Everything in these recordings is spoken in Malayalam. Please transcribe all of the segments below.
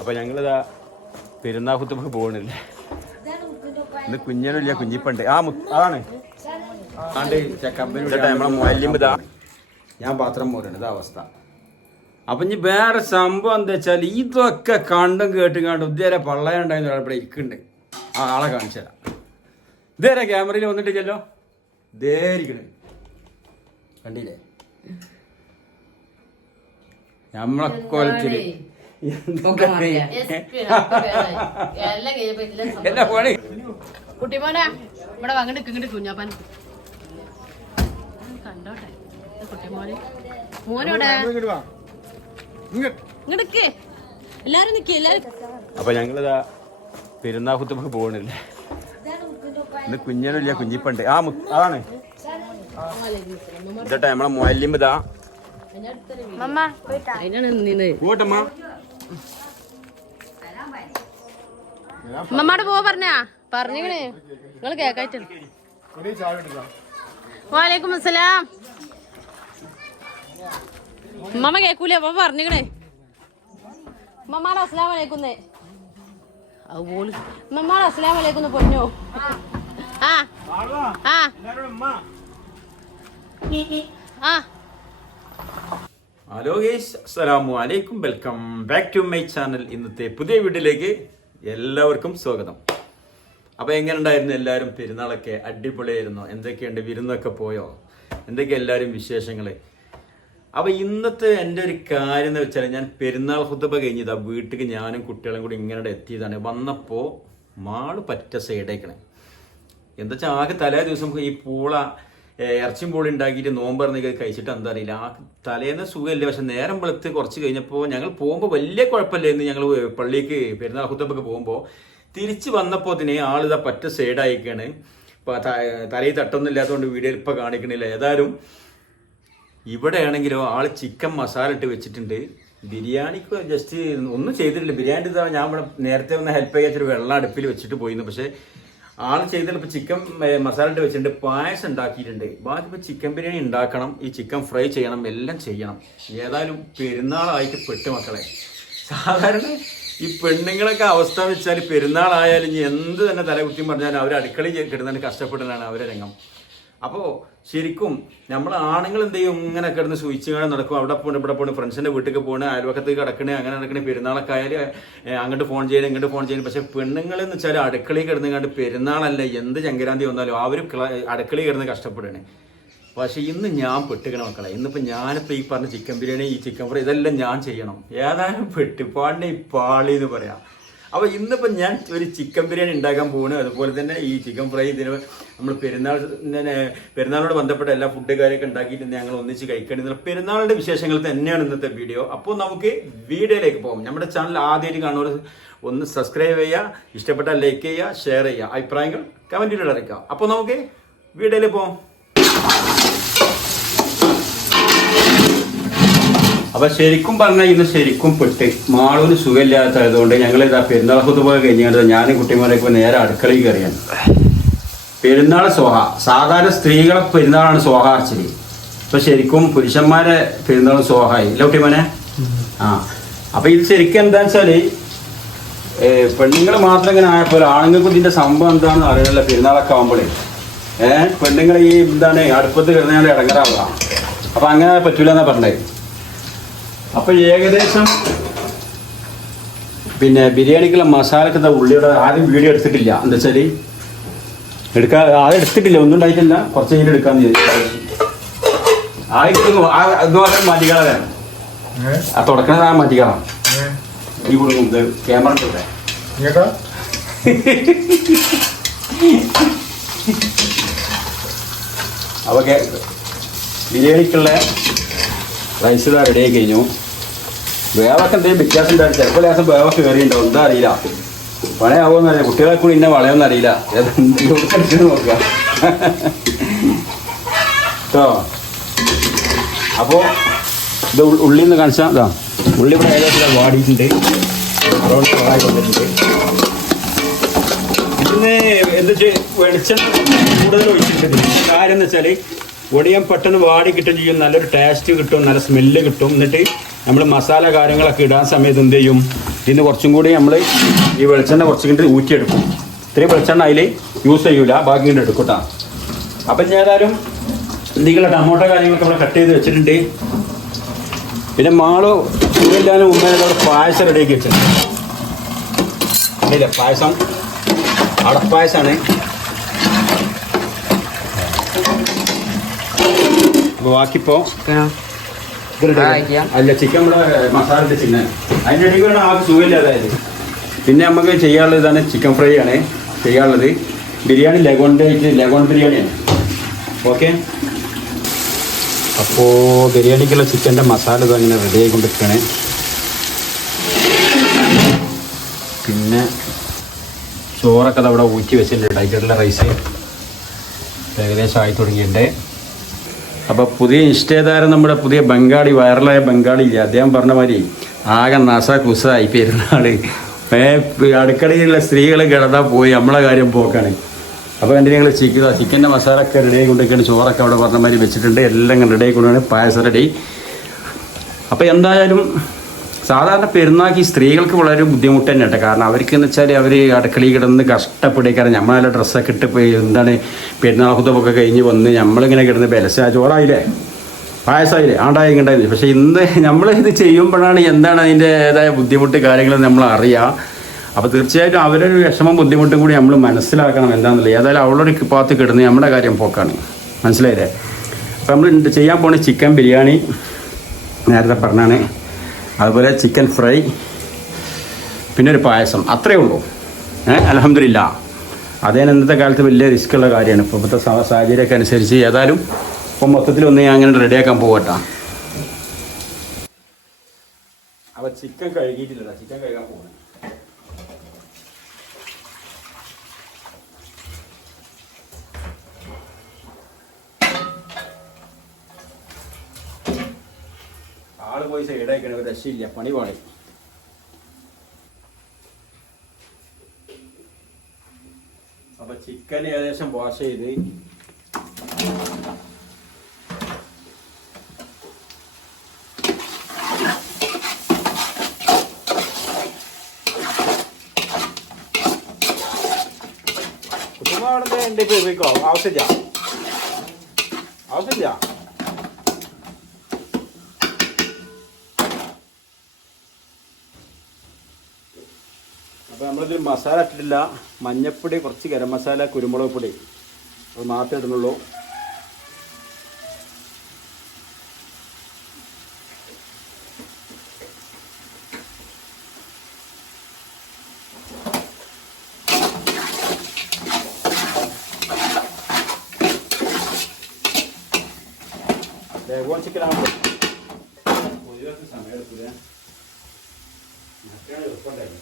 അപ്പോൾ ഞങ്ങളിതാ പെരുന്നാക്കുത്തുമ്പോൾ പോകണില്ലേ. ഇന്ന് കുഞ്ഞനില്ല, കുഞ്ഞിപ്പണ്ട്. അതാണ് നമ്മളെ മൊല്യം ഇതാ. ഞാൻ പാത്രം പോരുന്നത് ഇതാ അവസ്ഥ. അപ്പം ഇനി വേറെ സംഭവം എന്താ വെച്ചാൽ ഇതൊക്കെ കണ്ടും കേട്ടും ഇതുവരെ പള്ളയുണ്ടായിരുന്നു ഇവിടെ ഇരിക്കുന്നുണ്ട്. ആ ആളെ കാണിച്ചു തരാം. ഇതുവരെ ക്യാമറയിൽ വന്നിട്ടില്ലല്ലോ. ഇതേ ഇരിക്കണേ കണ്ടില്ലേ നമ്മളെ കൊലത്തില് എല്ലാ പണി കുട്ടിമോനെ ഇവിടെ വന്നിട്ട് ഇങ്ങോട്ട് കുഞ്ഞാപ്പാൻ കണ്ടോട്ടെ. കുട്ടിമോനെ മോനോടെ ഇങ്ങോട്ട് എല്ലാരും നിക്ക എല്ലാരും. അപ്പൊ ഞങ്ങളിതാ പെരുന്നാക്കുത്തുമ്പോൾ പോകണില്ലേ. ഇന്ന് കുഞ്ഞനില്ല, കുഞ്ഞിപ്പണ്ട്. അതാണ് ഇതട്ടെ നമ്മളെ മൊല്യം ഇതാ. പോട്ടമ്മ മമ്മാടെ പോവാ പറഞ്ഞേ നിങ്ങൾ കേക്കായിട്ട്. വാലേക്കും അസ്സലാം. മമ്മ കേക്കൂലേ അപ്പൊ പറഞ്ഞേ. മമ്മാടെ അസ്സലാം വലൈക്കുന്നേ. അതുപോലെ മമ്മാടെ അസ്സലാം വലൈക്കുന്നു പൊന്നോ. ആ ആ ആ ഹലോ ഗൈസ്, അസ്സലാമു അലൈക്കും. Welcome back to my channel. ഇന്നത്തെ പുതിയ വീഡിയോയിലേക്ക് എല്ലാവർക്കും സ്വാഗതം. അപ്പോൾ എങ്ങനെ ഉണ്ടായിരുന്നു എല്ലാവരും? പെരുന്നാളൊക്കെ അടിപൊളിയായിരുന്നു. എന്തൊക്കെയുണ്ട്, വിരുന്നൊക്കെ പോയോ? എന്തൊക്കെ എല്ലാവരും വിശേഷങ്ങൾ? അപ്പോൾ ഇന്നത്തെ എൻ്റെ ഒരു കാര്യം എന്ന് വെച്ചാൽ, ഞാൻ പെരുന്നാൾ ഖുതുബ കഴിഞ്ഞതാ വീട്ടിൽ ഞാനും കുട്ടികളും കൂടി ഇങ്ങനെ എത്തിയതാണ്. വന്നപ്പോൾ മാള് പറ്റ സൈഡേക്കണേ. എന്താ വെച്ചാൽ ആകെ തലേ ദിവസം ഈ പൂള ഇറച്ചിയും പൂളി ഉണ്ടാക്കിയിട്ട് നോമ്പറന്നൊക്കെ കഴിച്ചിട്ട് എന്താ അറിയില്ല, ആ തലേന്ന് സുഖമില്ല. പക്ഷെ നേരം വെളുത്ത് കുറച്ച് കഴിഞ്ഞപ്പോൾ ഞങ്ങൾ പോകുമ്പോൾ വലിയ കുഴപ്പമില്ലായിരുന്നു. ഞങ്ങൾ പള്ളിക്ക് പെരുന്നാൾ ഖുതുബക്ക് പോകുമ്പോൾ തിരിച്ച് വന്നപ്പോൾ തന്നെ ആളിതാ പറ്റ സൈഡായിക്കാണ്. ഇപ്പോൾ തലയിൽ തട്ടൊന്നും ഇല്ലാത്തതുകൊണ്ട് വീഡിയോയിൽ ഇപ്പോൾ കാണിക്കണില്ല. ഏതായാലും ഇവിടെ ആണെങ്കിലോ ആൾ ചിക്കൻ മസാല ഇട്ട് വെച്ചിട്ടുണ്ട്. ബിരിയാണിക്ക് ജസ്റ്റ് ഒന്നും ചെയ്തിട്ടില്ല. ബിരിയാണി ഇതാ ഞാൻ ഇവിടെ നേരത്തെ ഒന്ന് ഹെൽപ്പ് ചെയ്യാത്തൊരു വെള്ളം അടുപ്പിൽ വെച്ചിട്ട് പോയിരുന്നു. പക്ഷേ ആൾ ചെയ്തിട്ട് ഇപ്പോൾ ചിക്കൻ മസാല ഇട്ട് വെച്ചിട്ടുണ്ട്. പായസം ഉണ്ടാക്കിയിട്ടുണ്ട്. ബാക്കി ഇപ്പോൾ ചിക്കൻ ബിരിയാണി ഉണ്ടാക്കണം, ഈ ചിക്കൻ ഫ്രൈ ചെയ്യണം, എല്ലാം ചെയ്യണം. ഏതായാലും പെരുന്നാളായിട്ട് പെട്ട് മക്കളെ. സാധാരണ ഈ പെണ്ണുങ്ങളൊക്കെ അവസ്ഥ വെച്ചാൽ പെരുന്നാളായാലും ഇനി എന്ത് തന്നെ തലകുത്തി പറഞ്ഞാലും അവർ അടുക്കളയിൽ കിടന്നിട്ട് കഷ്ടപ്പെടലാണ് അവരെ രംഗം. അപ്പോൾ ശരിക്കും നമ്മൾ ആണുങ്ങൾ എന്ത് ചെയ്യും, ഇങ്ങനെ കിടന്ന് സൂചിച്ചുകൊണ്ട് നടക്കും. അവിടെ പോകണം, ഇവിടെ പോകണം, ഫ്രണ്ട്സിൻ്റെ വീട്ടിലേക്ക് പോകണം, അയൽവക്കത്ത് കിടക്കണേ, അങ്ങനെ നടക്കണേ. പെരുന്നാളൊക്കെ ആയാലും അങ്ങോട്ട് ഫോൺ ചെയ്യണം, ഇങ്ങോട്ട് ഫോൺ ചെയ്യണം. പക്ഷെ പെണ്ണുങ്ങളെന്ന് വെച്ചാൽ അടുക്കളയിൽ കിടന്ന് കണ്ട് പെരുന്നാളല്ല എന്ത് ചങ്കരാന്തി വന്നാലും അവർ അടുക്കളയിൽ കിടന്ന് കഷ്ടപ്പെടണേ. പക്ഷെ ഇന്ന് ഞാൻ പെട്ടുകണ മക്കളെ. ഇന്നിപ്പോൾ ഞാനിപ്പോൾ ഈ പറഞ്ഞ ചിക്കൻ ബിരിയാണി, ഈ ചിക്കൻ ഫ്രൈ ഇതെല്ലാം ഞാൻ ചെയ്യണം. ഏതായാലും പെട്ടുപാടിനെ ഈ പാളി എന്ന് പറയാം. അപ്പോൾ ഇന്നിപ്പോൾ ഞാൻ ഒരു ചിക്കൻ ബിരിയാണി ഉണ്ടാക്കാൻ പോകുന്നു. അതുപോലെ തന്നെ ഈ ചിക്കൻ ഫ്രൈ ഇതിന് നമ്മൾ പെരുന്നാളോട് ബന്ധപ്പെട്ട എല്ലാ ഫുഡ് കാര്യമൊക്കെ ഉണ്ടാക്കിയിട്ട് ഞങ്ങൾ ഒന്നിച്ച് കഴിക്കേണ്ടത്. പെരുന്നാളിൻ്റെ വിശേഷങ്ങൾ തന്നെയാണ് ഇന്നത്തെ വീഡിയോ. അപ്പോൾ നമുക്ക് വീഡിയോയിലേക്ക് പോകാം. നമ്മുടെ ചാനൽ ആദ്യമായിട്ട് കാണുന്നവർ ഒന്ന് സബ്സ്ക്രൈബ് ചെയ്യുക, ഇഷ്ടപ്പെട്ടാൽ ലൈക്ക് ചെയ്യുക, ഷെയർ ചെയ്യുക, അഭിപ്രായങ്ങൾ കമൻറ്റിലൂടെ അറിയിക്കുക. അപ്പോൾ നമുക്ക് വീഡിയോയിലേക്ക് പോകാം. അപ്പൊ ശരിക്കും പറഞ്ഞാൽ ഇന്ന് ശരിക്കും പെട്ട് മാളൂന് സുഖമില്ലാത്തതുകൊണ്ട് ഞങ്ങൾ ഇതാ പെരുന്നാൾ ഖുതുബ കഴിഞ്ഞാൽ ഞാനും കുട്ടിമാരൊക്കെ നേരെ അടുക്കളയിൽ കയറിയാണ്. പെരുന്നാൾ സോഹ, സാധാരണ സ്ത്രീകളെ പെരുന്നാളാണ് സോഹ അർച്ചരി. ഇപ്പൊ ശരിക്കും പുരുഷന്മാരെ പെരുന്നാളും സോഹായി ഇല്ല കുട്ടിമാനെ. അപ്പൊ ഇത് ശരിക്കും എന്താന്ന് വെച്ചാല് പെണ്ണുങ്ങൾ മാത്രം ഇങ്ങനെ ആയപ്പോൾ ആണുങ്ങൾക്ക് ഇതിന്റെ സംഭവം എന്താണെന്ന് അറിയില്ല. പെരുന്നാളൊക്കെ ആകുമ്പോഴേ പെണ്ണുങ്ങൾ ഈ എന്താണ് അടുപ്പത്ത് കിടന്നാൽ ഇടങ്ങറാവുക. അപ്പൊ അങ്ങനെ പറ്റൂല എന്നാ പറഞ്ഞത്. അപ്പൊ ഏകദേശം പിന്നെ ബിരിയാണിക്കുള്ള മസാലക്ക് ഉള്ളിയുടെ ആദ്യം വീഡിയോ എടുത്തിട്ടില്ല. എന്താ വെച്ചാല് ആദ്യം എടുത്തിട്ടില്ല, ഒന്നും ഉണ്ടായിട്ടില്ല. കുറച്ച് കഴിഞ്ഞിട്ട് എടുക്കാന്ന് അതുപോലെ മതികള വേണം. ആ തുടക്കണത് ആ മതികളാണ്. ഈ കൊടുക്കും ക്യാമറ ഇട്ടൂടെ. അപ്പൊ ബിരിയാണിക്കുള്ള റൈസ് ഇതാ റെഡി ആയി കഴിഞ്ഞു. വേവൊക്കെ എന്തെങ്കിലും വ്യത്യാസം ഉണ്ടാവും. ചിലപ്പോൾ ലേസം വേവൊക്കെ കയറിയിട്ടുണ്ടാവും, എന്താ അറിയില്ല. വളയാവുമെന്നറിയില്ല, കുട്ടികളെ കൂടി ഇന്നെ വളയൊന്നും അറിയില്ല. നോക്കുക കേട്ടോ. അപ്പോൾ ഇത് ഉള്ളിൽ നിന്ന് കാണിച്ചാൽ ഇതാ ഉള്ളി ഇവിടെ ഏകദേശം വാടിയിട്ടുണ്ട്, അതുകൊണ്ട് വാടി വന്നിട്ടുണ്ട്. ഇതിന് എന്താ വെളിച്ചെണ്ണ കൂടുതൽ ഒഴിച്ചിട്ടുണ്ട്. കാര്യം എന്ന് വെച്ചാൽ ഒടിയാൻ പെട്ടെന്ന് വാടി കിട്ടും ചെയ്യും, നല്ലൊരു ടേസ്റ്റ് കിട്ടും, നല്ല സ്മെല്ല് കിട്ടും. എന്നിട്ട് നമ്മൾ മസാല കാര്യങ്ങളൊക്കെ ഇടാൻ സമയത്ത് എന്ത് ചെയ്യും, ഇതിന് കുറച്ചും കൂടി നമ്മൾ ഈ വെളിച്ചെണ്ണ കുറച്ചും കൂടി ഊറ്റിയെടുക്കും. ഇത്രയും വെളിച്ചെണ്ണ അതിൽ യൂസ് ചെയ്യൂല, ബാക്കി കൊണ്ട് എടുക്കും കേട്ടോ. അപ്പം ഞാൻ ഏതായാലും എന്തെങ്കിലും ടമോട്ടോ കാര്യങ്ങളൊക്കെ നമ്മൾ കട്ട് ചെയ്ത് വെച്ചിട്ടുണ്ട്. പിന്നെ മാള് സുഖമില്ലാനും ഉമ്മേനോട് പായസം റെഡിയാക്കി വെച്ചിട്ടുണ്ട്. ഇല്ല പായസം അടപ്പായസമാണ്. അപ്പോൾ ബാക്കിപ്പോൾ അല്ല ചിക്കൻ ഇവിടെ മസാല ഇട്ട് ചിക്കൻ അതിൻ്റെ ഇടയ്ക്ക് വേണം ആൾക്ക് സുഖമില്ലാതായത്. പിന്നെ നമുക്ക് ചെയ്യാനുള്ളത് ഇതാണ്, ചിക്കൻ ഫ്രൈ ആണ് ചെയ്യാനുള്ളത്. ബിരിയാണി ലഗോൺ ബിരിയാണിയാണ്. ഓക്കെ, അപ്പോൾ ബിരിയാണിക്കുള്ള ചിക്കൻ്റെ മസാല ഇത് അങ്ങനെ റെഡി ആയിക്കൊണ്ടിരിക്കുകയാണ്. പിന്നെ ചോറൊക്കെ അവിടെ ഊറ്റി വെച്ചിട്ടുണ്ട്. അതിലുള്ള റൈസ് ഏകദേശം ആയി തുടങ്ങിയിട്ടുണ്ട്. അപ്പോൾ പുതിയ ഇഷ്ടേതാരം നമ്മുടെ പുതിയ ബംഗാളി, വൈറലായ ബംഗാളി ഇല്ല, അദ്ദേഹം പറഞ്ഞ മാതിരി ആകെ നസ കുസായി പെരുന്നാൾ. അടുക്കളയിലുള്ള സ്ത്രീകൾ കിടന്നാൽ പോയി നമ്മളെ കാര്യം പോക്കാണ്. അപ്പോൾ എൻ്റെ ഞങ്ങൾ ചിക്കൻ്റെ മസാല ഒക്കെ റെഡി ആയിക്കൊണ്ടിരിക്കുകയാണ്. ചോറൊക്കെ അവിടെ പറഞ്ഞ മാതിരി വെച്ചിട്ടുണ്ട്. എല്ലാം റെഡി ആയിക്കൊണ്ടാണ്, പായസം റെഡി. അപ്പോൾ എന്തായാലും സാധാരണ പെരുന്നാൾക്ക് സ്ത്രീകൾക്ക് വളരെ ബുദ്ധിമുട്ട് തന്നെ കേട്ടോ. കാരണം അവർക്ക് എന്ന് വെച്ചാൽ അവർ അടുക്കളയിൽ കിടന്ന് കഷ്ടപ്പെടുകയാണ്. നമ്മളെ ഡ്രസ്സൊക്കെ ഇട്ട് പോയി എന്താണ് പെരുന്നാൾ ഹുദബൊക്കെ കഴിഞ്ഞ് വന്ന് നമ്മളിങ്ങനെ കിടന്ന് ബലസ ചോറായില്ലേ, പായസമായില്ലേ, ആണ്ടായി ഉണ്ടായിരുന്നു. പക്ഷേ ഇന്ന് നമ്മളിത് ചെയ്യുമ്പോഴാണ് എന്താണ് അതിൻ്റെതായ ബുദ്ധിമുട്ട് കാര്യങ്ങൾ നമ്മൾ അറിയാം. അപ്പോൾ തീർച്ചയായിട്ടും അവരൊരു വിഷമം ബുദ്ധിമുട്ടും കൂടി നമ്മൾ മനസ്സിലാക്കണം എന്താണെന്നുള്ളത്. ഏതായാലും അവളോട് ഭാഗത്ത് കിടന്ന് നമ്മുടെ കാര്യം പോക്കാണ്, മനസ്സിലായില്ലേ. അപ്പോൾ നമ്മൾ ചെയ്യാൻ പോണ ചിക്കൻ ബിരിയാണി നേരത്തെ പറഞ്ഞാണ്, അതുപോലെ ചിക്കൻ ഫ്രൈ, പിന്നെ ഒരു പായസം, അത്രയേ ഉള്ളൂ. അൽഹംദുലില്ലാ. അതേ ഇന്നത്തെ കാലത്ത് വലിയ റിസ്ക്കുള്ള കാര്യമാണ്. ഇപ്പോഴത്തെ സാഹചര്യമൊക്കെ അനുസരിച്ച് ഏതായാലും ഇപ്പം മൊത്തത്തിലൊന്ന് ഞാൻ അങ്ങനെ റെഡിയാക്കാൻ പോകട്ടാ. അപ്പോൾ ചിക്കൻ കഴുകിയിട്ടില്ല, ചിക്കൻ കഴുകാൻ പോകണം. ആള് പോയി സൈഡായിക്കണ ഒരു രക്ഷയില്ല, പണി പാടി. അപ്പൊ ചിക്കൻ ഏകദേശം വാഷ് ചെയ്ത് കുട്ടുമാവിടെ എൻ്റെ പോയിക്കോ, ആവശ്യമില്ല ആവശ്യമില്ല. അപ്പോൾ നമ്മളിതിൽ മസാല ഇട്ടിട്ടില്ല. മഞ്ഞപ്പൊടി, കുറച്ച് ഗരം മസാല, കുരുമുളക് പൊടി, അത് മാത്രമേ ഇടുന്നുള്ളൂ. വേഗം ചിക്കനാകുമ്പോൾ ഒരു സമയം എടുക്കില്ല, മറ്റേ എളുപ്പമുണ്ടായിരുന്നു.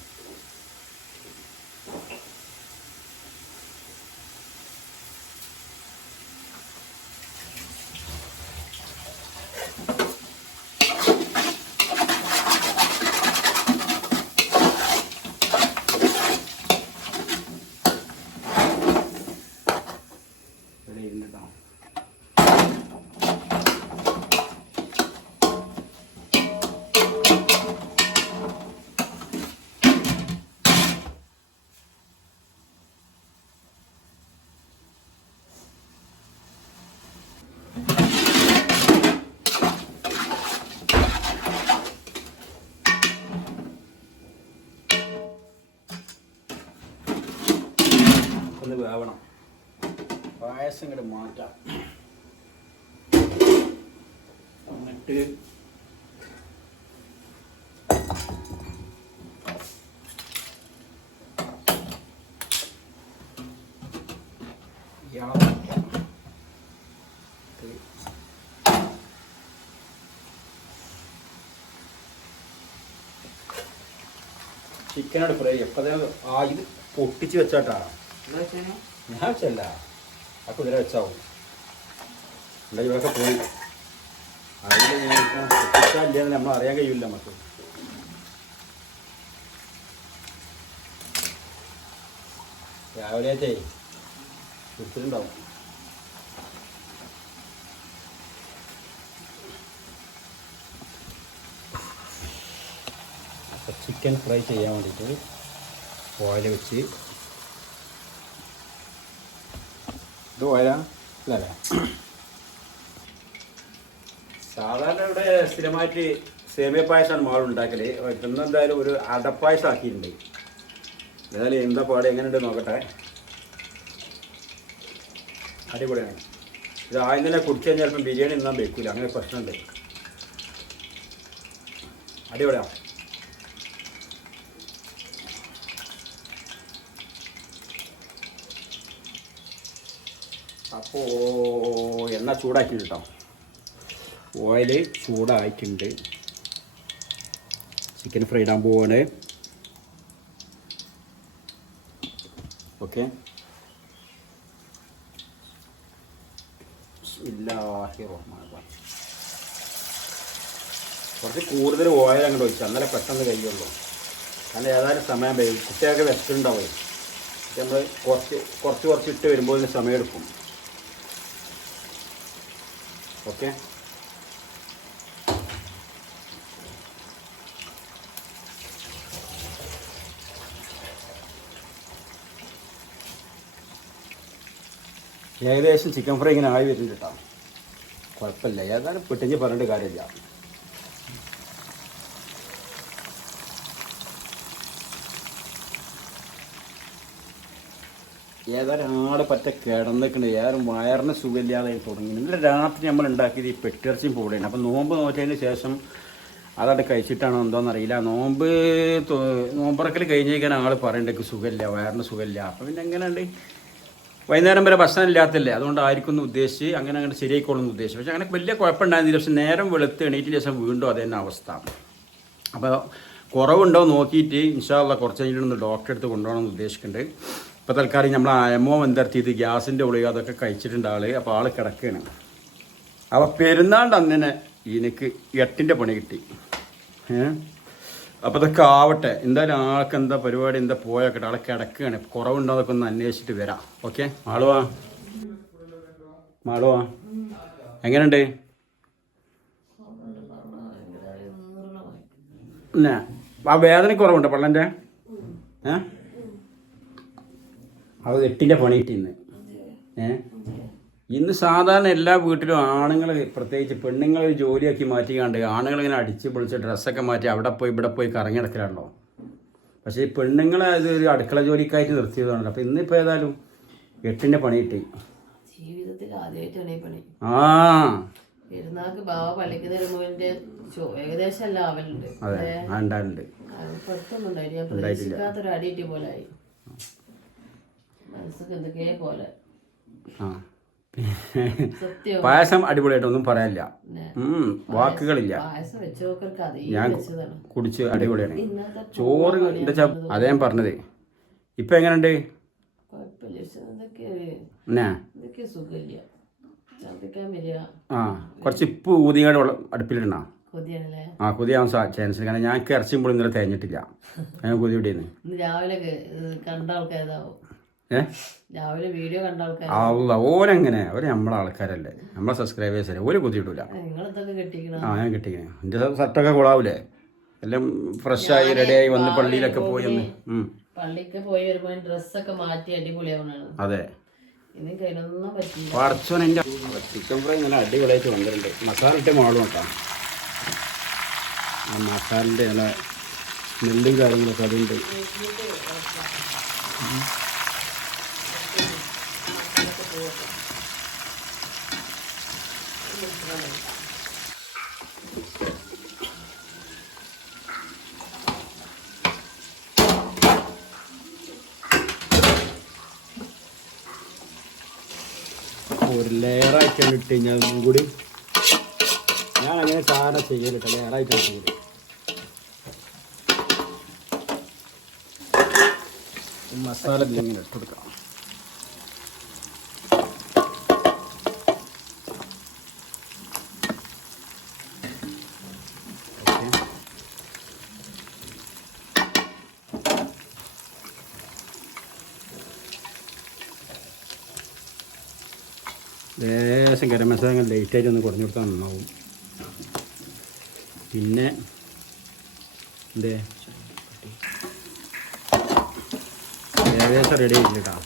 ഒന്ന് വേവണം, പായസം ഇങ്ങോട്ട് മാറ്റാം. എന്നിട്ട് ചിക്കനോട് ഫ്രൈ എപ്പതേ ഇത് പൊട്ടിച്ച് വെച്ചാട്ടാ. ഞാൻ വെച്ചല്ല, ആ കുതിര വെച്ചാവും. എൻ്റെ ഇവരൊക്കെ പോയി അതിൽ ഞാൻ പൊട്ടിച്ചാലില്ലെന്ന് നമ്മൾ അറിയാൻ കഴിയില്ല നമുക്ക്. രാവിലെയായിട്ടേ കുടിച്ചിട്ടുണ്ടാവും. ചിക്കൻ ചിക്കൻ ഫ്രൈ ചെയ്യാൻ വേണ്ടിയിട്ട് ഓയിൽ വെച്ച് ഇത് ഓയിലാ അല്ലേ? സാധാരണ ഇവിടെ സ്ഥിരമായിട്ട് സേമിയ പായസമാണ് മാൾ ഉണ്ടാക്കൽ. ഇന്ന് എന്തായാലും ഒരു അടപ്പായസം ആക്കിയിട്ടുണ്ട്. ഏതായാലും എന്താ പാട് എങ്ങനെയുണ്ട് നോക്കട്ടെ. അടിപൊളിയാണ്. ഇത് ആദ്യം തന്നെ കുടിച്ച് കഴിഞ്ഞാൽ ചിലപ്പം ബിരിയാണി ഒന്നും വെക്കില്ല, അങ്ങനെ പ്രശ്നമുണ്ട്. അടിപൊളിയാണ്. അപ്പോൾ എണ്ണ ചൂടാക്കി കേട്ടോ. ഓയിൽ ചൂടായിട്ടുണ്ട്. ചിക്കൻ ഫ്രൈ ഇടാൻ പോവാണ്. ഓക്കെ, കുറച്ച് കൂടുതൽ ഓയിൽ അങ്ങോട്ട് ഒഴിച്ചു, അന്നേരം പെട്ടെന്ന് കഴിയുള്ളൂ. കാരണം ഏതായാലും സമയം വരും, കുട്ടികൾക്ക് വെച്ചിട്ടുണ്ടാവും. നമ്മൾ കുറച്ച് ഇട്ട് വരുമ്പോൾ സമയം എടുക്കും. ഓക്കെ, ഏകദേശം ചിക്കൻ ഫ്രൈ ഇങ്ങനെ ആയി വരുന്നുണ്ട് കേട്ടോ. കുഴപ്പമില്ല, ഏതായാലും പെട്ടെന്ന് പറഞ്ഞിട്ട് കാര്യമില്ല. ഏതായാലും ആടെ പറ്റ കിടന്നിട്ടുണ്ട്. ഏതായാലും വയറിന് സുഖമില്ലാതെ തുടങ്ങി. ഇന്നലെ രാത്രി നമ്മൾ ഉണ്ടാക്കിയത് ഈ പെട്ടിറച്ചിയും പൂടയാണ്. അപ്പം നോമ്പ് നോറ്റതിന് ശേഷം അതവിടെ കഴിച്ചിട്ടാണോ എന്തോന്നറിയില്ല. നോമ്പറക്കൽ കഴിഞ്ഞേക്കാൻ ആൾ പറയുന്നുണ്ട് സുഖമില്ല, വയറിന് സുഖമില്ല. അപ്പം പിന്നെ എങ്ങനെയുണ്ട്, വൈകുന്നേരം വരെ ഭക്ഷണം ഇല്ലാത്തല്ലേ, അതുകൊണ്ടായിരിക്കും ഉദ്ദേശിച്ച് അങ്ങനെ ശരിയായിക്കോളുന്നു ഉദ്ദേശിച്ചു. പക്ഷേ അങ്ങനെ വലിയ കുഴപ്പമുണ്ടായിരുന്നില്ല. പക്ഷെ നേരം വെളുത്ത് എണീറ്റിന് ശേഷം വീണ്ടും അത് തന്നെ അവസ്ഥ. അപ്പോൾ കുറവുണ്ടോ നോക്കിയിട്ട് ഇൻഷാ അല്ലാഹ് കുറച്ച് കഴിഞ്ഞിട്ടൊന്ന് ഡോക്ടറെ അടുത്ത് കൊണ്ടുപോകണമെന്ന് ഉദ്ദേശിക്കുന്നുണ്ട്. ഇപ്പോൾ തൽക്കാലം നമ്മൾ അയമോ എന്തെടുത്തിയത് ഗ്യാസിൻ്റെ ഉള്ളിൽ അതൊക്കെ കഴിച്ചിട്ടുണ്ട് ആൾ. അപ്പോൾ ആൾ കിടക്കുകയാണ്. അപ്പോൾ പെരുന്നാണ്ട് അന്നെ എനിക്ക് 8ൻ്റെ പണി കിട്ടി. അപ്പോൾ ഇതൊക്കെ ആവട്ടെ. എന്തായാലും ആൾക്ക് എന്താ പരിപാടി, എന്താ പോയൊക്കെ ആളെ കിടക്കുകയാണ്. കുറവുണ്ടോ അതൊക്കെ ഒന്ന് അന്വേഷിച്ചിട്ട് വരാം. ഓക്കെ, മാളുവാ എങ്ങനെയുണ്ട്? എന്നാ ആ വേദന കുറവുണ്ടോ പള്ളൻ്റെ? അത് 8ൻ്റെ പണി കിട്ടി ഇന്ന്. ഇന്ന് സാധാരണ എല്ലാ വീട്ടിലും ആണുങ്ങൾ, പ്രത്യേകിച്ച് പെണ്ണുങ്ങൾ ജോലിയാക്കി മാറ്റിക്കാണ്ട് ആണുങ്ങളിങ്ങനെ അടിച്ച് പൊളിച്ച് ഡ്രസ്സൊക്കെ മാറ്റി അവിടെ പോയി ഇവിടെ പോയി കറങ്ങി നടക്കലാണല്ലോ. പക്ഷേ ഈ പെണ്ണുങ്ങളെ അത് ഒരു അടുക്കള ജോലിക്കായിട്ട് നിർത്തിയതാണല്ലോ. അപ്പോൾ ഇന്നിപ്പോൾ ഏതായാലും 8ൻ്റെ പണി കിട്ടി. ജീവിതത്തിൽ ആദ്യമായിട്ടാണ് ഈ പണി. പെരുന്നാൾക്ക് ബാവ പള്ളിക്കുന്നതിന്റെ ഏകദേശം എല്ലാം ആവലുണ്ട്. അതെ, ഉണ്ടായിട്ടുണ്ട്. പ്രതീക്ഷിക്കാത്തൊരു അടിയിട്ടി പോലെ ആയി മനസ്സൊക്കെ എന്തൊക്കെയേ പോലെ. പായസം അടിപൊളിയായിട്ടൊന്നും പറയാനില്ല, വാക്കുകളില്ല. ഞാൻ കുടിച്ച് അടിപൊളിയാണ്. ചോറ് എന്താ വെച്ചാ അതേ ഞാൻ പറഞ്ഞത്. ഇപ്പൊ എങ്ങനെയുണ്ട്? കുറച്ച് ഇപ്പ് ഊതികാട് അടുപ്പിലിടണ. കൊതിയാവാൻ ചാൻസ്. കാരണം ഞങ്ങൾക്ക് ഇറച്ചിയുമ്പോൾ ഇന്നലെ തേഞ്ഞിട്ടില്ല. ഞാൻ കൊതി ഇവിടെയാണ്. ഓരെങ്ങനെ അവര് നമ്മളെ ആൾക്കാരല്ലേ, നമ്മളെ സബ്സ്ക്രൈബേഴ്സ് അല്ലേ, ഒരു കൊതിയിട്ടില്ല. ഞാൻ കെട്ടിക്കണേ. എന്റെ ഷർട്ടൊക്കെ കൊള്ളാവൂലേ, എല്ലാം ഫ്രഷായി റെഡിയായി വന്ന് പള്ളിയിലൊക്കെ പോയി ഒന്ന് പള്ളിക്ക് പോയി വരുമ്പോ ഡ്രസ്സൊക്കെ മാറ്റി അടിപൊളിയാവണാണ്. അതെ, പറച്ചോൻ. എൻ്റെ ചിക്കൻ ഫ്രൈ നല്ല അടിപൊളിയായിട്ട് വന്നിട്ടുണ്ട്. മസാല ഇട്ട് മാളും കേട്ടോ. ആ മസാലിൻ്റെ നല്ല സ്മെല്ലും കാര്യങ്ങളൊക്കെ അതുണ്ട്. ഒരു ലെയറായിട്ടാണ് ഇട്ട് കഴിഞ്ഞാൽ ഒന്നും കൂടി ഞാൻ അങ്ങനെ സാധാരണ ചെയ്യലിട്ട് ലെയറായിട്ടാണ് ചെയ്യല്. മസാല ഇങ്ങനെ ഇട്ട് കൊടുക്കാം. ലേശം ഗരം മസാല ലൈറ്റായിട്ട് ഒന്ന് കുറഞ്ഞു കൊടുത്താൽ നന്നാവും. പിന്നെ എന്തേ ഏകദേശം റെഡി ആയിട്ടാ.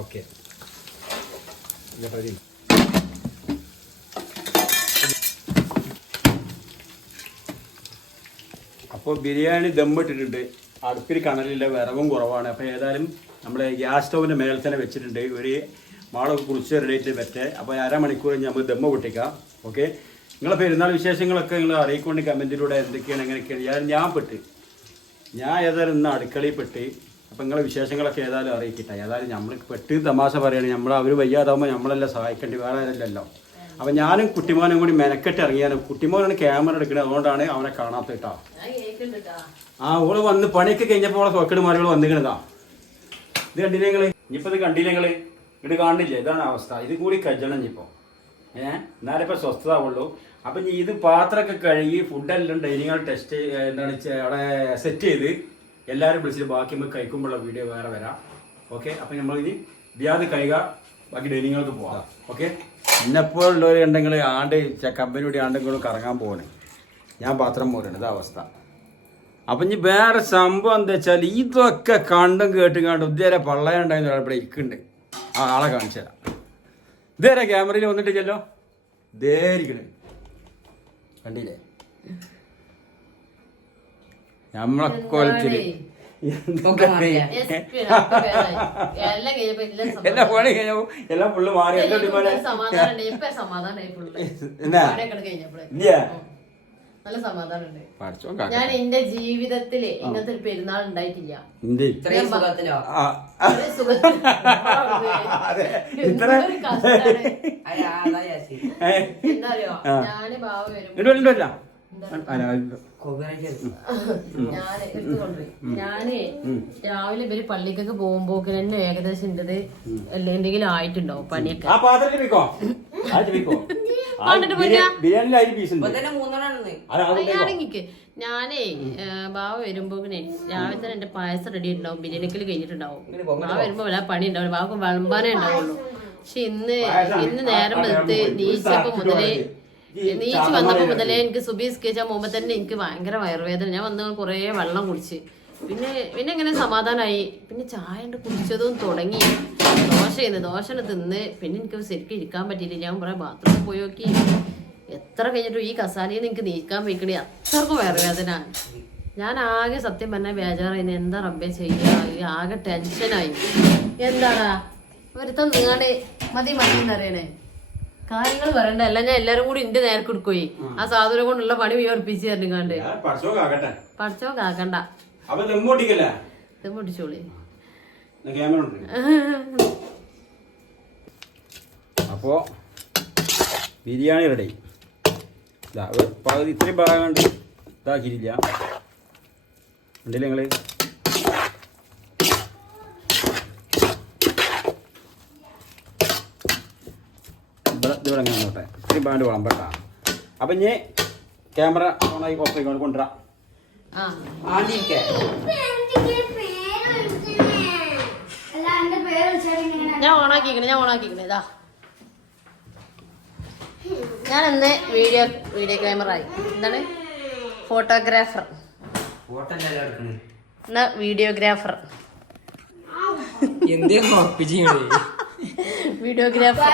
Okay ready. അപ്പോൾ ബിരിയാണി ദമ്മിട്ടിട്ടുണ്ട്. അടുപ്പിൽ കണലില്ല, വിറവും കുറവാണ്. അപ്പോൾ ഏതായാലും നമ്മൾ ഗ്യാസ് സ്റ്റൗവിൻ്റെ മേലെ തന്നെ വെച്ചിട്ടുണ്ട്. ഒരു മാളൊക്കെ കുറിച്ച് റെഡിയായിട്ട് പറ്റേ. അപ്പോൾ അരമണിക്കൂർ നമ്മൾ ദമ്മ പൊട്ടിക്കാം. ഓക്കെ, നിങ്ങളെ പെരുന്നാൾ വിശേഷങ്ങളൊക്കെ നിങ്ങൾ അറിയിക്കൊണ്ട് കമൻറ്റിലൂടെ എന്തൊക്കെയാണ് എങ്ങനെയൊക്കെയാണ്. ഞാൻ ഏതായാലും ഇന്ന് അടുക്കളയിൽ പെട്ട്. അപ്പം നിങ്ങളെ വിശേഷങ്ങളൊക്കെ ഏതായാലും അറിയിക്കട്ടെ. ഏതായാലും നമ്മൾ പെട്ട് തമാശ പറയുകയാണ്. നമ്മൾ അവർ വയ്യാതാകുമ്പോൾ നമ്മളെല്ലാം സഹായിക്കേണ്ടി, വേറെ ആരല്ലല്ലോ. അപ്പം ഞാനും കുട്ടിമോനും കൂടി മെനക്കെട്ട് ഇറങ്ങിയാണ്. കുട്ടിമോനാണ് ക്യാമറ എടുക്കുന്നത്, അതുകൊണ്ടാണ് അവനെ കാണാത്ത കേട്ടോ. ഓള് വന്ന് പണിയൊക്കെ കഴിഞ്ഞപ്പോൾ ഓളെ സോക്കേട് മാറി വന്നിക്കണതാ. ഇത് കണ്ടില്ലേ നിങ്ങൾ? ഇനിയിപ്പോൾ ഇത് കണ്ടില്ലേ നിങ്ങൾ? ഇത് കാണില്ല. ഇതാണ് അവസ്ഥ. ഇത് കൂടി കജ്ജണം ഇനിയിപ്പോൾ. എന്നാലേ ഇപ്പോൾ സ്വസ്ഥത ആവുള്ളൂ. അപ്പം ഇനി ഇത് പാത്രമൊക്കെ കഴുകി ഫുഡെല്ലാം ഡൈനിങ് ഹാൾ ടെസ്റ്റ് എന്താണ് അവിടെ സെറ്റ് ചെയ്ത് എല്ലാവരും വിളിച്ചിട്ട് ബാക്കി നമുക്ക് കഴിക്കുമ്പോഴുള്ള വീഡിയോ വേറെ വരാം. ഓക്കെ, അപ്പം നമ്മളിനി വ്യാധി കൈക ബാക്കി ഡൈനിങ്ങൾക്ക് പോകാം. ഓക്കെ, ഇന്നെപ്പോഴുള്ളവർ ഉണ്ടെങ്കിൽ കമ്പനിയുടെ ആണ്ടെങ്കിലും കറങ്ങാൻ പോകണേ. ഞാൻ പാത്രം പോരുന്നത് അവസ്ഥ. അപ്പം ഇനി വേറെ സംഭവം എന്താ വെച്ചാൽ ഇതൊക്കെ കണ്ടും കേട്ടും ഇതുവരെ പള്ളയുണ്ടായിരുന്നു ഇവിടെ ഇരിക്കുന്നുണ്ട്. ആളെ കാണിച്ചു തരാം. ഇതുവരെ ക്യാമറയിൽ വന്നിട്ടില്ലല്ലോ. ഇതേരിക്കണേ കണ്ടില്ലേ? നമ്മളെ കൊലത്തില് എല്ലാ പണി കഴിഞ്ഞപ്പോ എല്ലാം ഫുള്ള് മാറി. ഞാൻ എന്റെ ജീവിതത്തില് ഇങ്ങനത്തെ ഒരു പെരുന്നാൾ ഉണ്ടായിട്ടില്ല. എന്താ അറിയോ, ഞാന് ഭാവ വരുമ്പോ ഞാന് രാവിലെ ഇവര് പള്ളിക്കൊക്കെ പോകുമ്പോക്ക് തന്നെ ഏകദേശം എന്റത് എന്തെങ്കിലും ആയിട്ടുണ്ടാവും പണിയൊക്കെ. ഞാനേ ബാവ വരുമ്പോക്കിനെ രാവിലെ തന്നെ എന്റെ പായസം റെഡി ഉണ്ടാവും, ബിരിയാണിക്കല് കഴിഞ്ഞിട്ടുണ്ടാവും. ബാവ വരുമ്പോ വല്ല പണി ഉണ്ടാവും, ബാവക്ക് വിളമ്പാനേ ഉണ്ടാവുള്ളൂ. പക്ഷെ ഇന്ന് നേരം വെളുത്ത് നീച്ചപ്പോ മുതലേ നീച്ച് വന്നപ്പോ മുതലേ എനിക്ക് സുബീസ്കരിച്ചാൽ മുമ്പ് തന്നെ എനിക്ക് ഭയങ്കര വയറുവേദന. ഞാൻ വന്ന് കുറേ വെള്ളം കുടിച്ച് പിന്നെ എങ്ങനെ സമാധാനമായി. പിന്നെ ചായ കുടിച്ചതും തുടങ്ങി. ദോശ തിന്ന് പിന്നെ എനിക്ക് ശരിക്കും ഇരിക്കാൻ പറ്റിയില്ല. ഞാൻ കുറെ ബാത്റൂമിൽ പോയി നോക്കി. എത്ര കഴിഞ്ഞിട്ടും ഈ കസാലയിൽ നിന്ന് എനിക്ക് നീക്കാൻ പോയിക്കണേ, അത്രക്കും വയറുവേദന. ഞാൻ ആകെ സത്യം പറഞ്ഞാൽ ബേജാറായി. എന്താ റബ്ബേ ചെയ്യാ, ആകെ ടെൻഷനായി. എന്താടാ ഒരുത്തം നിങ്ങാണ്ട് മതി എന്നറിയണേ കാര്യങ്ങൾ പറയണ്ട. അല്ല ഞാൻ എല്ലാരും കൂടി എന്റെ നേർക്ക് കൊടുക്കോയി ആ സാധനം കൊണ്ടുള്ള പണി ഉറപ്പിച്ച് തരുന്നുണ്ട്. പഠിച്ചോ കാക്കണ്ട, പൊട്ടിച്ചോളി. അപ്പോ ബിരിയാണി റെഡി. ഇത്രയും ഭാഗം കണ്ട് ഇതാക്കിയില്ല. ഉണ്ടല്ലേ നിങ്ങള്? ഇവിടെ അങ്ങനെ നോട്ടെ. ഇത്രയും ബാണ്ട് വിളമ്പട്ടാ. അപ്പം ഇനി ക്യാമറ ഓണായി ഓഫായിക്കൊണ്ട് കൊണ്ടുവരാം. ഞാൻ ഓണാക്കിക്കണേ ഇതാ. ഞാൻ ഇന്ന് വീഡിയോ ക്യാമറ ആയി. എന്താണ് ഫോട്ടോഗ്രാഫർ എന്നാ വീഡിയോഗ്രാഫർ വീഡിയോഗ്രാഫർ.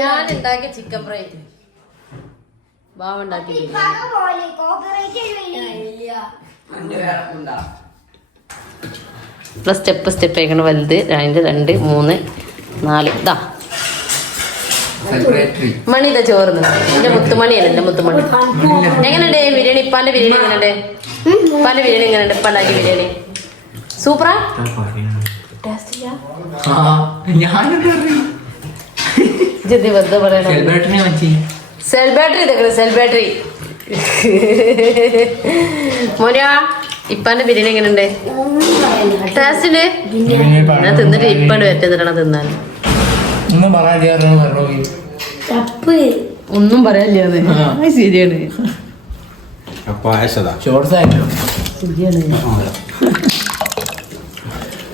ഞാൻ ഉണ്ടാക്കിയ ചിക്കൻ ഫ്രൈ ബാവ ഉണ്ടാക്കി. സ്റ്റെപ്പ് ആയിക്കണം. വലുത് 2 2 3 4 ഇതാ മണി. ഇതാ ചോറുന്നു. എന്റെ മുത്തുമണിയല്ല, എന്റെ മുത്തുമണി. എങ്ങനെയുണ്ട് ബിരിയാണി? ഇപ്പാന്റെ ബിരിയാണി എങ്ങനെയുണ്ട്? ഇപ്പാന്റെ ബിരിയാണി എങ്ങനെയുണ്ട്? ഇപ്പണ്ടാക്കിയ ബിരിയാണി സൂപ്പറാ. വെറുതെ പറയണ സെൽ ബാറ്ററി. മോനിയാ ഇപ്പാന്റെ ബിരിയാണി എങ്ങനെയുണ്ട്? ടേസ്റ്റ് ഉണ്ട്. ഞാൻ തിന്നിട്ട് ഇപ്പാണ്ട് പറ്റുന്നിട്ടാണ് തിന്നാൻ. ഒന്നും പറയാനില്ല അത് ശരിയാണ്.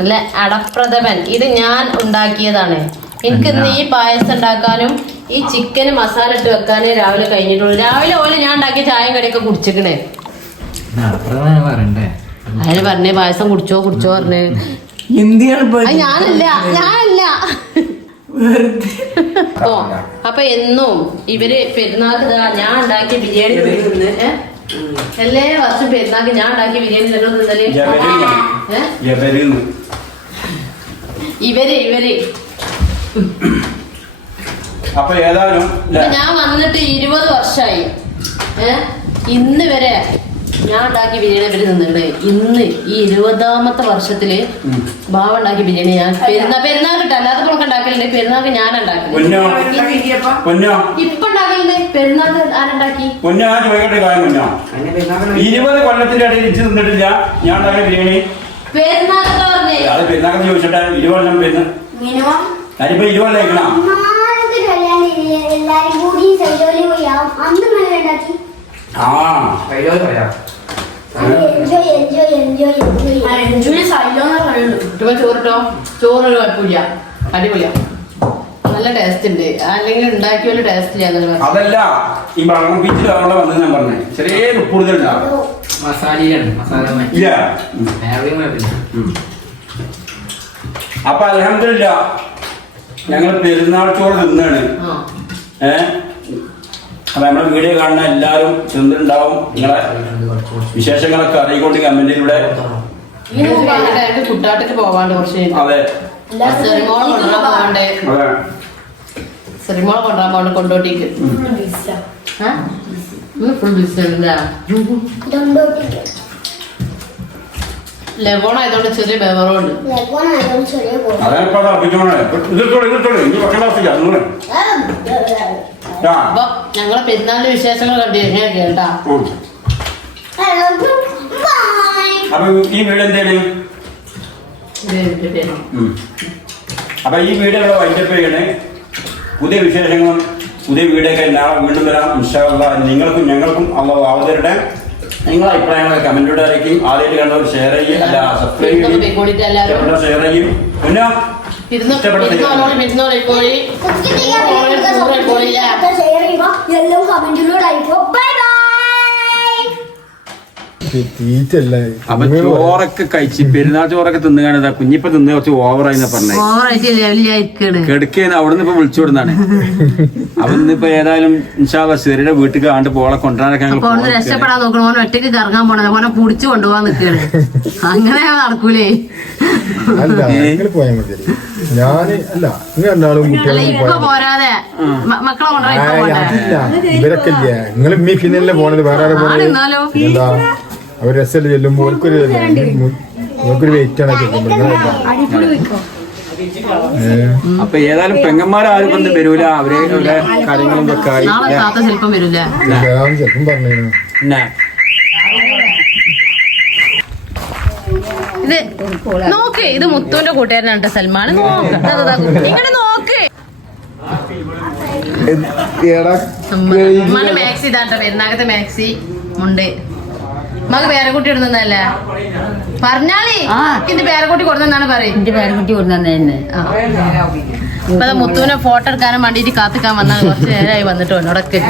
അല്ല അടപ്രഥമൻ ഇത് ഞാൻ ഉണ്ടാക്കിയതാണ്. എനിക്ക് ഇന്ന് ഈ പായസം ഉണ്ടാക്കാനും ഈ ചിക്കന് മസാല ഇട്ട് വെക്കാനേ രാവിലെ കഴിഞ്ഞിട്ടുള്ളൂ. രാവിലെ പോലെ ഞാൻ ഉണ്ടാക്കിയ ചായയും കടിയൊക്കെ കുടിച്ചിക്കണേ. അതിന് പറഞ്ഞേ പായസം കുടിച്ചോ പറഞ്ഞേ. ഞാനല്ല ഓ അപ്പൊ എന്നും ഇവര് പെരുന്നാൾക്ക് ഞാൻ ഉണ്ടാക്കിയ ബിരിയാണി തിന്ന് എല്ലാ വർഷം പെരുന്നാൾക്ക് ഞാൻ ഉണ്ടാക്കിയ ബിരിയാണി നിങ്ങൾ തിന്നല്. ഇവര് അപ്പൊ ഏതായാലും ഞാൻ വന്നിട്ട് 20 വർഷമായി. ഇന്ന് വരെ ഞാൻ ഉണ്ടാക്കിയ ബിരിയാണി ഇവര് തിന്നിട്ടുണ്ട്. ഇന്ന് ഈ 20ാമത്തെ വർഷത്തില് ബാവ ഉണ്ടാക്കിയ ബിരിയാണി ഞാൻ പെരുന്നാൾ കിട്ടാം. അല്ലാതെ നമുക്ക് ഉണ്ടാക്കലുണ്ട്. പെരുന്നാൾക്ക് ഞാൻ ഉണ്ടാക്കലുണ്ട്. ഇപ്പൊ ഉണ്ടാക്കലുണ്ട്. പെരുന്നാൾ ആരുണ്ടാക്കി? 20 കൊല്ലത്തിന്റെ ഇടയിൽ ഇച്ച് തിന്നിട്ടില്ല ഞാൻ ഉണ്ടാക്കിയ ബിരിയാണി. പെരുന്നാളൊക്കെ പറഞ്ഞേ അത് പെരുന്നാൾക്ക് ചോദിച്ചിട്ട് 20 കൊല്ലം പെരുന്നാൾ ഞാനിപ്പോ 20 കൊല്ലം കഴിക്കണം. ചോറിട്ടോ ചോറൊരു കുഴപ്പമില്ല. അടിപൊളിയാ നല്ല ടേസ്റ്റ് ഉണ്ട്. അല്ലെങ്കിൽ ഉണ്ടാക്കിയ പോലെ ടേസ്റ്റ് ഇല്ല. അതല്ല ഈ വെള്ളം ബീച്ചിൽ അവിടെ വന്നത് ഞാൻ പറഞ്ഞേ ചെറിയ കൂടുതലുണ്ടാവും. അപ്പൊ അൽഹംദുലില്ലാ ഞങ്ങൾ പെരുന്നാൾ ചോറ് തിന്നാണ്. അപ്പൊ നമ്മുടെ വീഡിയോ കാണുന്ന എല്ലാവരും തിന്നിട്ടുണ്ടാവും. നിങ്ങളെ വിശേഷങ്ങളൊക്കെ അറിയിക്കൊണ്ട് കമന്റിലൂടെ. കുട്ടാട്ടിക്ക് പോവാണ്ട് കുറച്ച്. അതെ സെറിമോൾ കൊണ്ടുവരാൻ പോകണ്ട കൊണ്ടോട്ടിക്ക്. ഫുൾ ബിസിനല്ല. ലെബോൺ ആയതുകൊണ്ട് ചെറിയ ബെവറുണ്ട്. അപ്പൊ ഞങ്ങളെ പെരുന്നാളിന്റെ വിശേഷങ്ങൾ കണ്ടു കഴിഞ്ഞാൽ കേട്ടാ. അപ്പൊ ഈ വീട് എന്തേലും അപ്പൊ ഈ വീടുകൾ വൈൻഡപ്പ് ചെയ്യണേ. പുതിയ വിശേഷങ്ങളും പുതിയ വീടൊക്കെ നാളെ വീണ്ടും വരാം ഇൻഷാ അല്ലാഹ്. നിങ്ങൾക്കും ഞങ്ങൾക്കും അല്ലാഹു അവതരുടെ നിങ്ങളെ അഭിപ്രായങ്ങളെ കമന്റിലൂടെ അറിയിക്കും. ആദ്യമായിട്ട് കണ്ടവർ ഷെയർ ചെയ്യും, അല്ല സബ്സ്ക്രൈബ് ചെയ്യും, ഷെയർ ചെയ്യും. പിന്നെ അപ്പൊ ചോറൊക്കെ കഴിച്ച് പെരുന്നാൾ ചോറൊക്കെ തിന്നുകാണ് കുഞ്ഞിപ്പ തിന്ന് കുറച്ച് ഓവറായി പറഞ്ഞേ. കെടുക്കേന്ന് അവിടുന്ന് ഇപ്പൊ വിളിച്ചു കൊടുന്നാണ്. അപ്പൊ ഇന്നിപ്പോ ഏതായാലും ഇൻഷാല്ലാ ശരിയുടെ വീട്ടിൽ ആണ്ട് പോളെ കൊണ്ടുവരാനൊക്കെ രക്ഷപ്പെടാൻ നോക്കണം. ഓൻ ഒറ്റയ്ക്ക് കറങ്ങാൻ പോണത് ഓനെ പുടിച്ചു കൊണ്ടുപോകാൻ നിൽക്കുകയാണ്. അങ്ങനെ നടക്കൂലേ. ഇപ്പൊ പോരാതെ മക്കളെ കൊണ്ടുപോയി ഇവരൊക്കെ നിങ്ങൾ പിന്നല്ലേ പോണത് വേറെ അവർ രസമല്ല ചെല്ലുമ്പോ ഓർക്കൊരു വെയിറ്റ് ആണ് ചെല്ലുമ്പോൾ. അപ്പൊ ഏതായാലും പെങ്ങന്മാരും വന്ന് വരൂല. അവരെ കാര്യങ്ങളും ചിലപ്പം വരൂല. ചെലപ്പം പറഞ്ഞു ഇത് നോക്ക്. ഇത് മുത്തുവിന്റെ കൂട്ടുകാരനാണ് സൽമാൻ. ഇങ്ങനെ നോക്ക്. മാക്സി ഇതാട്ടോ പെരുന്നാകത്തെ മാക്സി ഉണ്ട്. മക പേരക്കുട്ടി ഇടുന്നല്ലേ പറഞ്ഞാളി. എന്റെ പേരക്കുട്ടി കൊടുന്നാണ് പറയും. എന്റെ പേരക്കുട്ടി കൊടുന്നെ. അപ്പൊ മുത്തുവിനെ ഫോട്ടോ എടുക്കാനും വേണ്ടിട്ട് കാത്തിക്കാൻ വന്നാൽ കുറച്ച് നേരമായി വന്നിട്ട് എന്നോടൊക്കെ